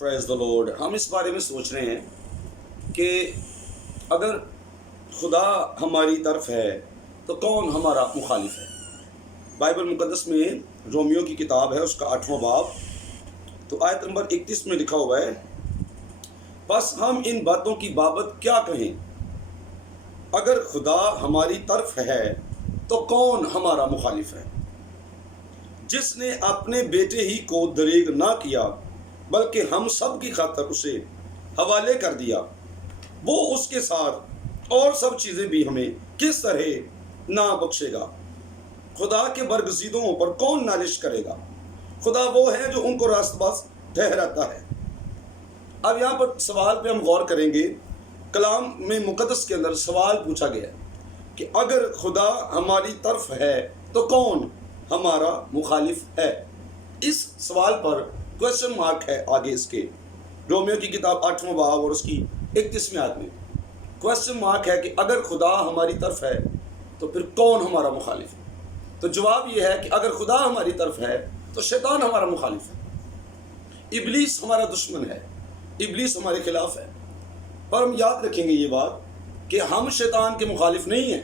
پریز دی lord. ہم اس بارے میں سوچ رہے ہیں کہ اگر خدا ہماری طرف ہے تو کون ہمارا مخالف ہے۔ بائبل مقدس میں رومیو کی کتاب ہے، اس کا 8واں باب، تو آیت نمبر 31 میں لکھا ہوا ہے، بس ہم ان باتوں کی بابت کیا کہیں، اگر خدا ہماری طرف ہے تو کون ہمارا مخالف ہے۔ جس نے اپنے بیٹے ہی کو دریغ نہ کیا بلکہ ہم سب کی خاطر اسے حوالے کر دیا، وہ اس کے ساتھ اور سب چیزیں بھی ہمیں کس طرح نہ بخشے گا۔ خدا کے برگزیدوں پر کون نالش کرے گا؟ خدا وہ ہے جو ان کو راست باز ٹھہراتا ہے۔ اب یہاں پر سوال پہ ہم غور کریں گے۔ کلام میں مقدس کے اندر سوال پوچھا گیا ہے کہ اگر خدا ہماری طرف ہے تو کون ہمارا مخالف ہے۔ اس سوال پر کوشچن مارک ہے آگے اس کے۔ رومیو کی کتاب 8واں باب اور اس کی 31ویں آیت میں کوشچن مارک ہے کہ اگر خدا ہماری طرف ہے تو پھر کون ہمارا مخالف ہے۔ تو جواب یہ ہے کہ اگر خدا ہماری طرف ہے تو شیطان ہمارا مخالف ہے، ابلیس ہمارا دشمن ہے، ابلیس ہمارے خلاف ہے۔ پر ہم یاد رکھیں گے یہ بات کہ ہم شیطان کے مخالف نہیں ہیں،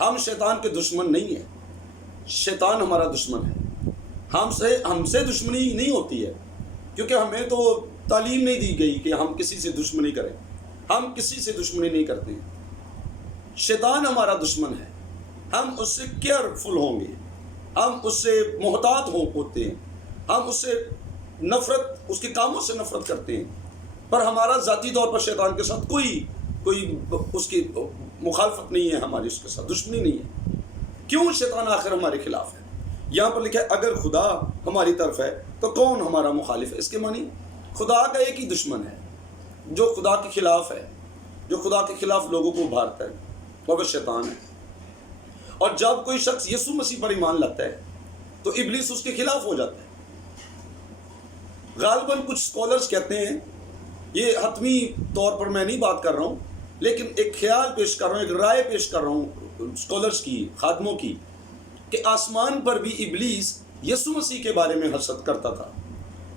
ہم شیطان کے دشمن نہیں ہیں۔ شیطان ہمارا دشمن ہے، ہم سے دشمنی نہیں ہوتی ہے، کیونکہ ہمیں تو تعلیم نہیں دی گئی کہ ہم کسی سے دشمنی کریں، ہم کسی سے دشمنی نہیں کرتے ہیں۔ شیطان ہمارا دشمن ہے، ہم اس سے کیئرفل ہوں گے، ہم اس سے محتاط ہوتے ہیں، ہم اس سے نفرت، اس کے کاموں سے نفرت کرتے ہیں، پر ہمارا ذاتی طور پر شیطان کے ساتھ کوئی اس کی مخالفت نہیں ہے، ہماری اس کے ساتھ دشمنی نہیں ہے۔ کیوں شیطان آخر ہمارے خلاف ہے؟ یہاں پر لکھا ہے اگر خدا ہماری طرف ہے تو کون ہمارا مخالف ہے۔ اس کے معنی خدا کا ایک ہی دشمن ہے جو خدا کے خلاف ہے، جو خدا کے خلاف لوگوں کو ابھارتا ہے، وہ شیطان ہے۔ اور جب کوئی شخص یسوع مسیح پر ایمان لاتا ہے تو ابلیس اس کے خلاف ہو جاتا ہے۔ غالباً کچھ اسکالرز کہتے ہیں، یہ حتمی طور پر میں نہیں بات کر رہا ہوں، لیکن ایک خیال پیش کر رہا ہوں، ایک رائے پیش کر رہا ہوں اسکالرز کی، خادموں کی، کہ آسمان پر بھی ابلیس یسوع مسیح کے بارے میں حسد کرتا تھا۔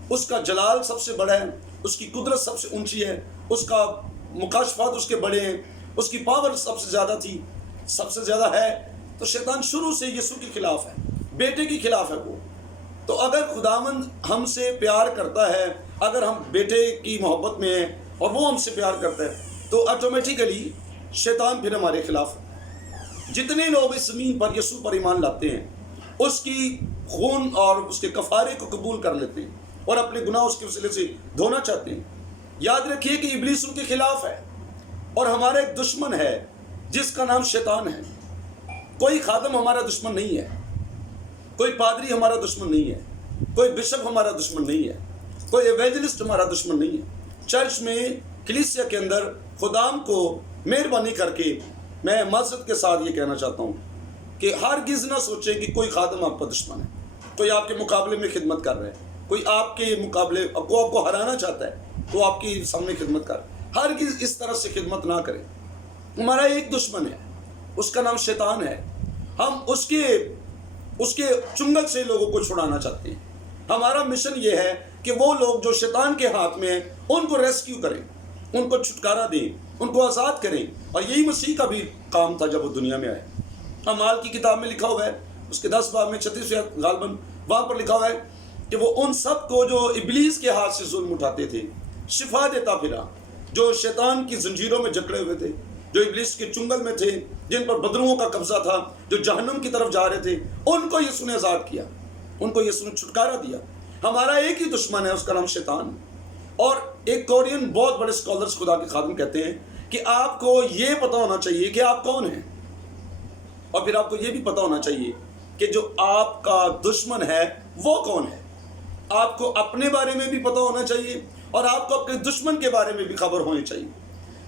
اس کا جلال سب سے بڑا ہے، اس کی قدرت سب سے اونچی ہے، اس کا مکاشفات اس کے بڑے ہیں، اس کی پاور سب سے زیادہ تھی، سب سے زیادہ ہے۔ تو شیطان شروع سے یسوع کے خلاف ہے، بیٹے کے خلاف ہے وہ۔ تو اگر خداوند ہم سے پیار کرتا ہے، اگر ہم بیٹے کی محبت میں ہیں اور وہ ہم سے پیار کرتا ہے، تو آٹومیٹیکلی شیطان پھر ہمارے خلاف ہے۔ جتنے لوگ اس زمین پر یسوع پر ایمان لاتے ہیں، اس کی خون اور اس کے کفارے کو قبول کر لیتے ہیں اور اپنے گناہ اس کے وسیلے سے دھونا چاہتے ہیں، یاد رکھیے کہ ابلیس ان کے خلاف ہے اور ہمارا ایک دشمن ہے جس کا نام شیطان ہے۔ کوئی خادم ہمارا دشمن نہیں ہے، کوئی پادری ہمارا دشمن نہیں ہے، کوئی بشپ ہمارا دشمن نہیں ہے، کوئی ایوینجلسٹ ہمارا دشمن نہیں ہے۔ چرچ میں، کلیسیا کے اندر خدام کو مہربانی کر کے میں معذرت کے ساتھ یہ کہنا چاہتا ہوں کہ ہرگز نہ سوچیں کہ کوئی خادم آپ کا دشمن ہے، کوئی آپ کے مقابلے میں خدمت کر رہا ہے، کوئی آپ کے مقابلے آپ کو ہرانا چاہتا ہے تو آپ کے سامنے خدمت کر۔ ہرگز اس طرح سے خدمت نہ کریں۔ ہمارا ایک دشمن ہے، اس کا نام شیطان ہے۔ ہم اس کے چنگل سے لوگوں کو چھڑانا چاہتے ہیں۔ ہمارا مشن یہ ہے کہ وہ لوگ جو شیطان کے ہاتھ میں ہیں ان کو ریسکیو کریں، ان کو چھٹکارا دیں، ان کو آزاد کریں۔ اور یہی مسیح کا بھی کام تھا جب وہ دنیا میں آئے۔ اعمال کی کتاب میں لکھا ہوا ہے، اس کے 10 باب میں 36 غالباً وہاں پر لکھا ہوا ہے کہ وہ ان سب کو جو ابلیس کے ہاتھ سے ظلم اٹھاتے تھے شفا دیتا پھرا، جو شیطان کی زنجیروں میں جکڑے ہوئے تھے، جو ابلیس کے چنگل میں تھے، جن پر بدروؤں کا قبضہ تھا، جو جہنم کی طرف جا رہے تھے، ان کو یسوع نے آزاد کیا، ان کو یسوع نے چھٹکارا دیا۔ ہمارا ایک ہی دشمن ہے، اس کا نام شیطان۔ اور ایک کورین بہت بڑے اسکالرز خدا کے خادم کہتے ہیں کہ آپ کو یہ پتہ ہونا چاہیے کہ آپ کون ہیں، اور پھر آپ کو یہ بھی پتہ ہونا چاہیے کہ جو آپ کا دشمن ہے وہ کون ہے۔ آپ کو اپنے بارے میں بھی پتہ ہونا چاہیے اور آپ کو اپنے دشمن کے بارے میں بھی خبر ہونی چاہیے۔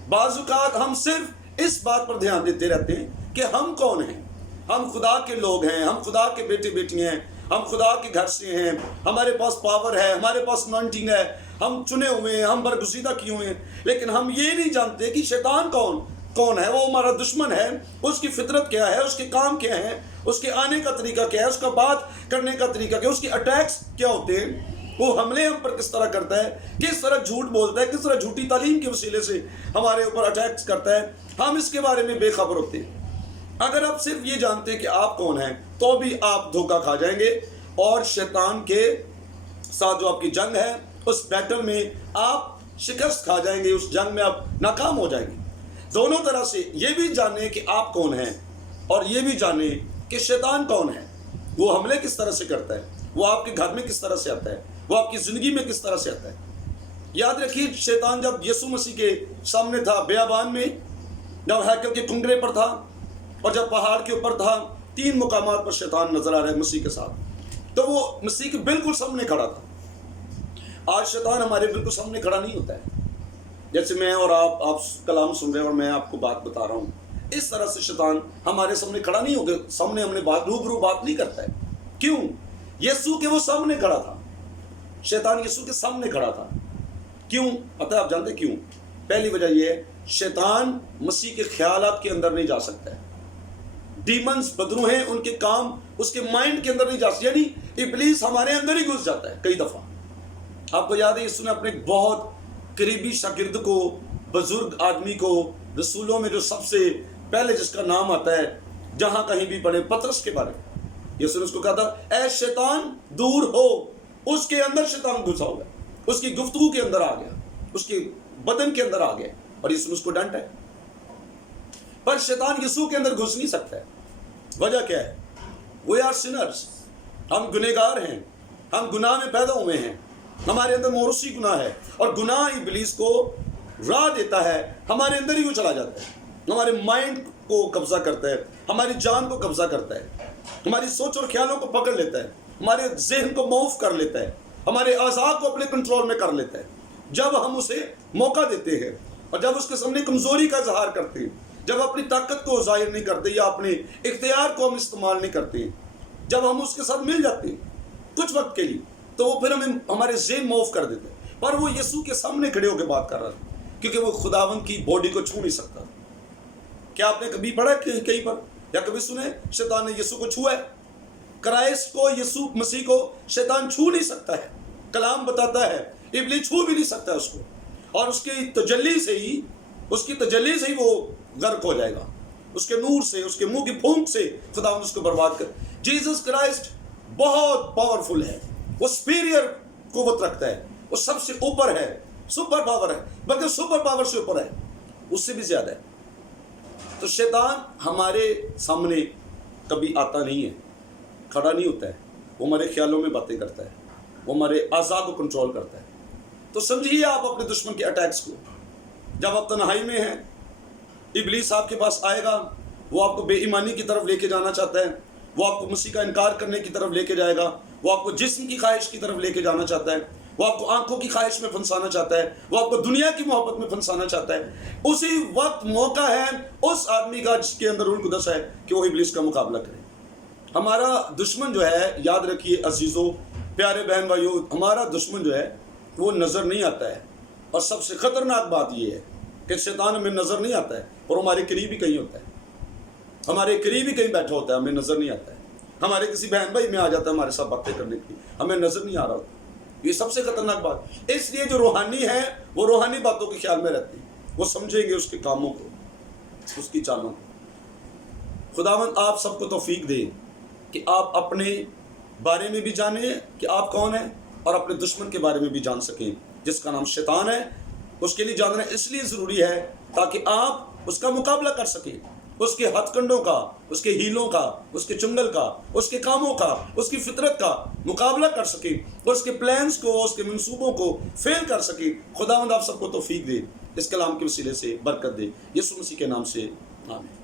بعض اوقات ہم صرف اس بات پر دھیان دیتے رہتے ہیں کہ ہم کون ہیں، ہم خدا کے لوگ ہیں، ہم خدا کے بیٹے بیٹیاں ہیں، ہم خدا کے گھر سے ہیں، ہمارے پاس پاور ہے، ہمارے پاس انوائنٹنگ ہے، ہم چنے ہوئے ہیں، ہم برگزیدہ کیے ہوئے ہیں، لیکن ہم یہ نہیں جانتے کہ شیطان کون ہے، وہ ہمارا دشمن ہے، اس کی فطرت کیا ہے، اس کے کام کیا ہیں، اس کے آنے کا طریقہ کیا ہے، اس کا بات کرنے کا طریقہ کیا ہے، اس کے اٹیکس کیا ہوتے ہیں۔ وہ حملے ہم پر کس طرح کرتا ہے, کس طرح جھوٹ بولتا ہے, کس طرح جھوٹی تعلیم کے وسیلے سے ہمارے اوپر اٹیکس کرتا ہے, ہم اس کے بارے میں بے خبر ہوتے ہیں. اگر آپ صرف یہ جانتے کہ آپ کون ہیں تو بھی آپ دھوکہ کھا جائیں گے, اور شیطان کے ساتھ جو آپ کی جنگ ہے اس بیٹل میں آپ شکست کھا جائیں گے, اس جنگ میں آپ ناکام ہو جائیں گے. دونوں طرح سے یہ بھی جانیں کہ آپ کون ہیں اور یہ بھی جانیں کہ شیطان کون ہے, وہ حملے کس طرح سے کرتا ہے, وہ آپ کے گھر میں کس طرح سے آتا ہے, وہ آپ کی زندگی میں کس طرح سے آتا ہے. یاد رکھیے شیطان جب یسوع مسیح کے سامنے تھا بیابان میں, جب ہیکل کے کنگرے پر تھا اور جب پہاڑ کے اوپر تھا, 3 مقامات پر شیطان نظر آ رہا ہے مسیح کے ساتھ, تو وہ مسیح کے بالکل سامنے کھڑا تھا. آج شیطان ہمارے بالکل سامنے کھڑا نہیں ہوتا ہے. جیسے میں اور آپ کلام سن رہے ہیں اور میں آپ کو بات بتا رہا ہوں, اس طرح سے شیطان ہمارے سامنے کھڑا نہیں ہوگا, سامنے ہم نے روبرو بات نہیں کرتا ہے. کیوں؟ یسوع کے وہ سامنے کھڑا تھا, شیطان یسوع کے سامنے کھڑا تھا. کیوں؟ پتہ ہے آپ جانتے کیوں؟ پہلی وجہ یہ ہے, شیطان مسیح کے خیالات کے اندر نہیں جا سکتا ہے. ڈیمنز بدرو ہیں, ان کے کام اس کے مائنڈ کے اندر نہیں جا سکتے, یعنی ابلیس ہمارے اندر ہی گھس جاتا ہے. کئی دفعہ آپ کو یاد ہے یسوع نے اپنے بہت قریبی شاگرد کو, بزرگ آدمی کو, رسولوں میں جو سب سے پہلے جس کا نام آتا ہے جہاں کہیں بھی پڑھے, پطرس کے بارے میں یسوع نے اس کو کہا تھا اے شیطان دور ہو. اس کے اندر شیطان گھسا ہوا ہے, اس کی گفتگو کے اندر آ گیا, اس کے بدن کے اندر آ گیا, اور یسوع نے اس کو ڈانٹا ہے. پر شیطان یسوع کے اندر گھس نہیں سکتا ہے. وجہ کیا ہے؟ We are sinners, ہم گنہگار ہیں, ہم گناہ میں پیدا ہوئے ہیں, ہمارے اندر موروثی گناہ ہے, اور گناہ ابلیس کو راہ دیتا ہے, ہمارے اندر ہی وہ چلا جاتا ہے, ہمارے مائنڈ کو قبضہ کرتا ہے, ہماری جان کو قبضہ کرتا ہے, ہماری سوچ اور خیالوں کو پکڑ لیتا ہے, ہمارے ذہن کو معاف کر لیتا ہے, ہمارے اعضاء کو اپنے کنٹرول میں کر لیتا ہے. جب ہم اسے موقع دیتے ہیں اور جب اس کے سامنے کمزوری کا اظہار کرتے ہیں, جب اپنی طاقت کو ظاہر نہیں کرتے یا اپنے اختیار کو ہم استعمال نہیں کرتے, جب ہم اس کے ساتھ مل جاتے ہیں کچھ وقت کے لیے, تو وہ پھر ہمیں ہمارے ذہن معاف کر دیتے ہیں. پر وہ یسوع کے سامنے کھڑے ہو کے بات کر رہا تھا, کیونکہ وہ خداوند کی باڈی کو چھو نہیں سکتا. کیا آپ نے کبھی پڑھا کہیں پر یا کبھی سنے شیطان نے یسوع کو چھوا ہے؟ کرائسٹ کو, یسوع مسیح کو شیطان چھو نہیں سکتا ہے. کلام بتاتا ہے ابلیس چھو بھی نہیں سکتا اس کو, اور اس کی تجلی سے ہی وہ غرق ہو جائے گا. اس کے نور سے, اس کے منہ کی پھونک سے خداوند اس کو برباد کر. جیسس کرائسٹ بہت پاورفل ہے, وہ سپیریئر قوت رکھتا ہے, وہ سب سے اوپر ہے, سپر پاور ہے, بلکہ سپر پاور سے اوپر ہے, اس سے بھی زیادہ ہے. تو شیطان ہمارے سامنے کبھی آتا نہیں ہے, کھڑا نہیں ہوتا ہے, وہ ہمارے خیالوں میں باتیں کرتا ہے, وہ ہمارے اعضاء کو کنٹرول کرتا ہے. تو سمجھیے آپ اپنے دشمن کے اٹیکس کو. جب آپ تنہائی میں ہیں, ابلیس آپ کے پاس آئے گا, وہ آپ کو بے ایمانی کی طرف لے کے جانا چاہتا ہے, وہ آپ کو مسیح کا انکار کرنے کی طرف لے کے جائے گا, وہ آپ کو جسم کی خواہش کی طرف لے کے جانا چاہتا ہے, وہ آپ کو آنکھوں کی خواہش میں پھنسانا چاہتا ہے, وہ آپ کو دنیا کی محبت میں پھنسانا چاہتا ہے. اسی وقت موقع ہے اس آدمی کا جس کے اندر روح القدس ہے کہ وہ ابلیس کا مقابلہ کرے. ہمارا دشمن جو ہے, یاد رکھیے عزیزوں, پیارے بہن بھائیوں, ہمارا دشمن جو ہے وہ نظر نہیں آتا ہے. اور سب سے خطرناک بات یہ ہے کہ شیطان ہمیں نظر نہیں آتا ہے, اور ہمارے قریب ہی کہیں ہوتا ہے, ہمارے قریب ہی کہیں بیٹھا ہوتا ہے, ہمیں نظر نہیں آتا ہے. ہمارے کسی بہن بھائی میں آ جاتا ہے ہمارے ساتھ باتیں کرنے کی, ہمیں نظر نہیں آ رہا ہوتا. یہ سب سے خطرناک بات. اس لیے جو روحانی ہے وہ روحانی باتوں کے خیال میں رہتی ہے, وہ سمجھیں گے اس کے کاموں کو, اس کی چالوں کو. خداوند آپ سب کو توفیق دے کہ آپ اپنے بارے میں بھی جانیں کہ آپ کون ہیں, اور اپنے دشمن کے بارے میں بھی جان سکیں جس کا نام شیطان ہے. اس کے لیے جاننا اس لیے ضروری ہے تاکہ آپ اس کا مقابلہ کر سکیں, اس کے ہتھ کنڈوں کا, اس کے ہیلوں کا, اس کے چنگل کا, اس کے کاموں کا, اس کی فطرت کا مقابلہ کر سکیں, اس کے پلانز کو, اس کے منصوبوں کو فیل کر سکیں. خداوند آپ سب کو توفیق دے, اس کلام کے وسیلے سے برکت دے, یسوع مسیح کے نام سے آمین.